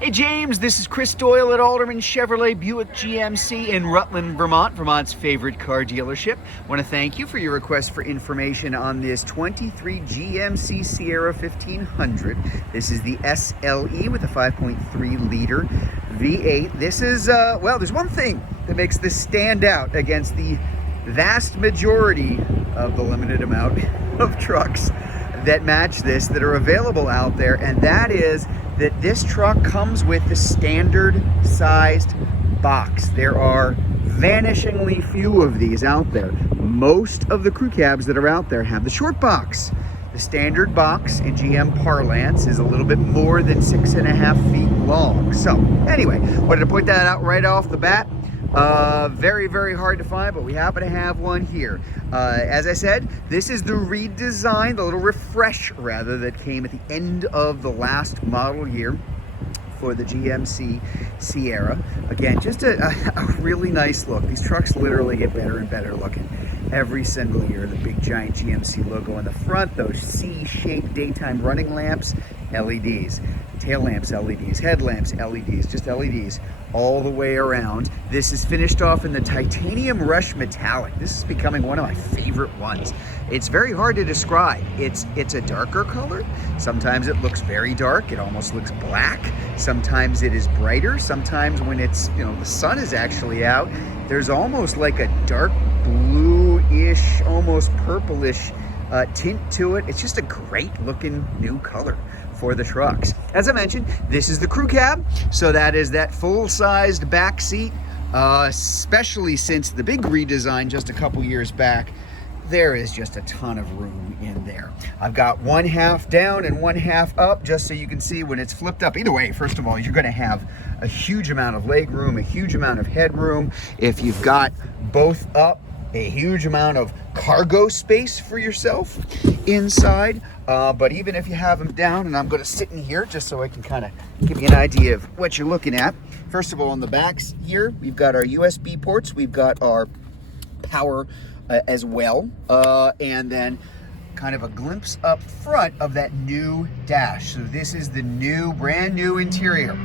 Hey James, this is Chris Doyle at Alderman Chevrolet Buick GMC in Rutland, Vermont, Vermont's favorite car dealership. I want to thank you for your request for information on this 23 GMC Sierra 1500. This is the SLE with a 5.3 liter V8. This is, well, there's one thing that makes this stand out against the vast majority of the limited amount of trucks that match this that are available out there, and that is that this truck comes with the standard sized box. There are vanishingly few of these out there. Most of the crew cabs that are out there have the short box. The standard box in GM parlance is a little bit more than 6.5 feet long. So anyway, wanted to point that out right off the bat. Very, very hard to find, but we happen to have one here. As I said, this is the redesign, the little refresh rather, that came at the end of the last model year for the GMC Sierra. Again, just a really nice look. These trucks literally get better and better looking every single year. The big giant GMC logo in the front, those C-shaped daytime running lamps, LEDs, tail lamps, LEDs, headlamps, LEDs, just LEDs all the way around. This is finished off in the titanium rush metallic. This is becoming one of my favorite ones. It's very hard to describe. It's a darker color. Sometimes it looks very dark. It almost looks black. Sometimes it is brighter. Sometimes when it's, the sun is actually out, there's almost like a dark blue-ish, almost purplish tint to it. It's just a great looking new color for the trucks. As I mentioned, this is the crew cab, so that is that full-sized back seat, especially since the big redesign just a couple years back. There is just a ton of room in there. I've got one half down and one half up, just so you can see when it's flipped up. Either way, first of all, you're gonna have a huge amount of leg room, a huge amount of headroom. If you've got both up, a huge amount of cargo space for yourself inside. But even if you have them down, and I'm going to sit in here just so I can kind of give you an idea of what you're looking at. First of all, on the backs here, we've got our USB ports. We've got our power as well. And then kind of a glimpse up front of that new dash. So this is the new, brand new interior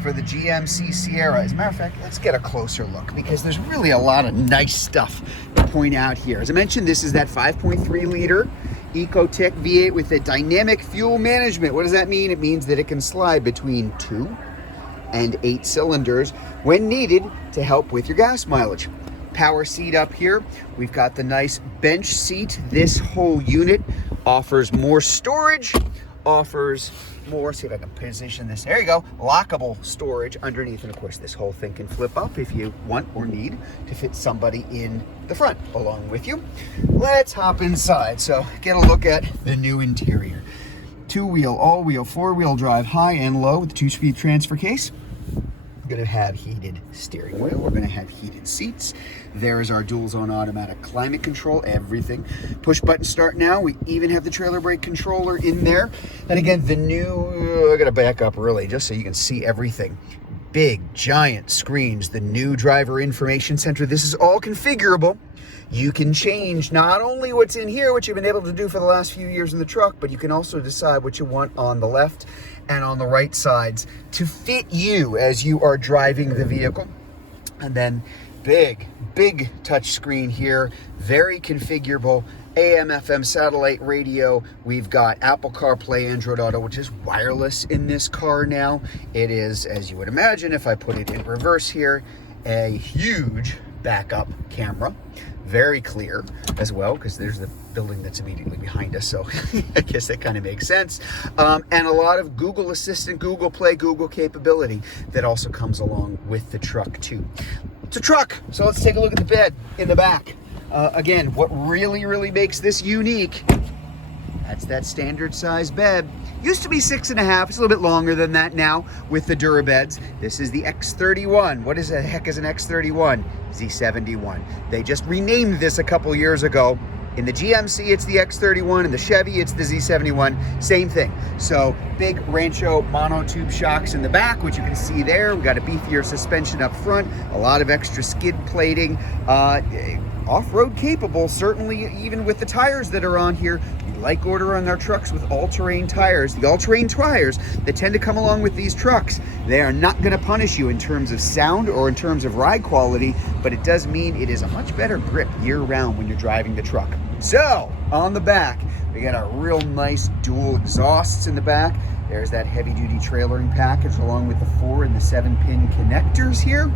for the GMC Sierra. As a matter of fact, let's get a closer look because there's really a lot of nice stuff to point out here. As I mentioned, this is that 5.3 liter Ecotec V8 with a dynamic fuel management. What does that mean? It means that it can slide between 2 and 8 cylinders when needed to help with your gas mileage. Power seat up here. We've got the nice bench seat. This whole unit offers more storage, offers more, see if I can position this, there you go, lockable storage underneath, and of course this whole thing can flip up if you want or need to fit somebody in the front along with you. Let's hop inside, so get a look at the new interior. 2-wheel, all-wheel, 4-wheel drive, high and low with the 2-speed transfer case. We're going to have heated steering wheel. We're going to have heated seats. There's our dual zone automatic climate control, everything. Push button start now. We even have the trailer brake controller in there. And again, the new, I got to back up really just so you can see everything. Big, giant screens, the new driver information center. This is all configurable. You can change not only what's in here, which you've been able to do for the last few years in the truck, but you can also decide what you want on the left and on the right sides to fit you as you are driving the vehicle. And then big touch screen here, very configurable. AM, FM, satellite radio. We've got Apple CarPlay, Android Auto, which is wireless in this car now. It is, as you would imagine, if I put it in reverse here, a huge backup camera. Very clear as well, because there's the building that's immediately behind us, so I guess that kind of makes sense. And a lot of Google Assistant, Google Play, Google capability that also comes along with the truck too. It's a truck, so let's take a look at the bed in the back. Again, what really makes this unique, that's that standard size bed. Used to be 6.5, it's a little bit longer than that now with the Durabeds. This is the X31. What is the heck is an X31? Z71. They just renamed this a couple years ago. In the GMC, it's the X31. In the Chevy, it's the Z71. Same thing. So big Rancho monotube shocks in the back, which you can see there. We've got a beefier suspension up front, a lot of extra skid plating. off-road capable, certainly even with the tires that are on here. We like ordering our trucks with all-terrain tires. The all-terrain tires that tend to come along with these trucks, they are not going to punish you in terms of sound or in terms of ride quality, but it does mean it is a much better grip year-round when you're driving the truck. So, on the back, we got a real nice dual exhausts in the back. There's that heavy-duty trailering package along with the 4 and the 7-pin connectors here.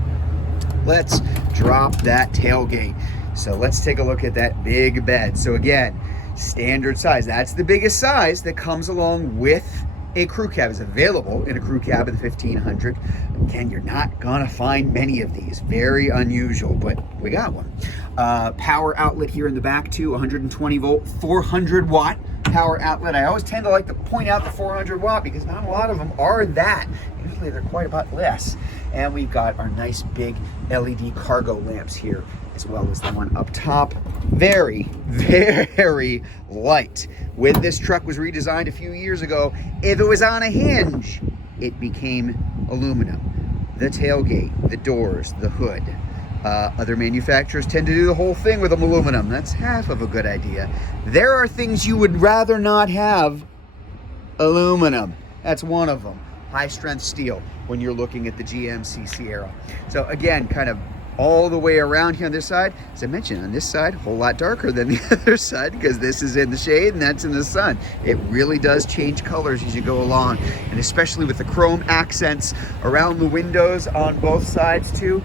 Let's drop that tailgate. So let's take a look at that big bed. So again, standard size. That's the biggest size that comes along with a crew cab, is available in a crew cab of the 1500. Again, you're not gonna find many of these. Very unusual, but we got one. Power outlet here in the back too, 120 volt, 400 watt power outlet. I always tend to like to point out the 400 watt because not a lot of them are that. Usually they're quite a bit less. And we've got our nice big LED cargo lamps here, as well as the one up top. Very, very light. When this truck was redesigned a few years ago, if it was on a hinge, it became aluminum. The tailgate, the doors, the hood. Other manufacturers tend to do the whole thing with aluminum. That's half of a good idea. There are things you would rather not have aluminum. That's one of them. High strength steel when you're looking at the GMC Sierra. So again, kind of all the way around here on this side. As I mentioned, on this side, a whole lot darker than the other side because this is in the shade and that's in the sun. It really does change colors as you go along, and especially with the chrome accents around the windows on both sides too.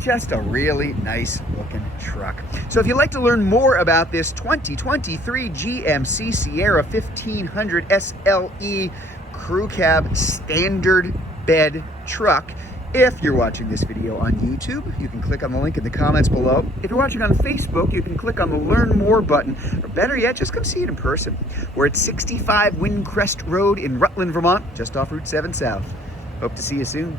Just a really nice looking truck. So if you'd like to learn more about this 2023 GMC Sierra 1500 SLE crew cab standard bed truck, if you're watching this video on YouTube, you can click on the link in the comments below. If you're watching on Facebook, you can click on the Learn More button, or better yet, just come see it in person. We're at 65 Windcrest Road in Rutland, Vermont, just off Route 7 South. Hope to see you soon.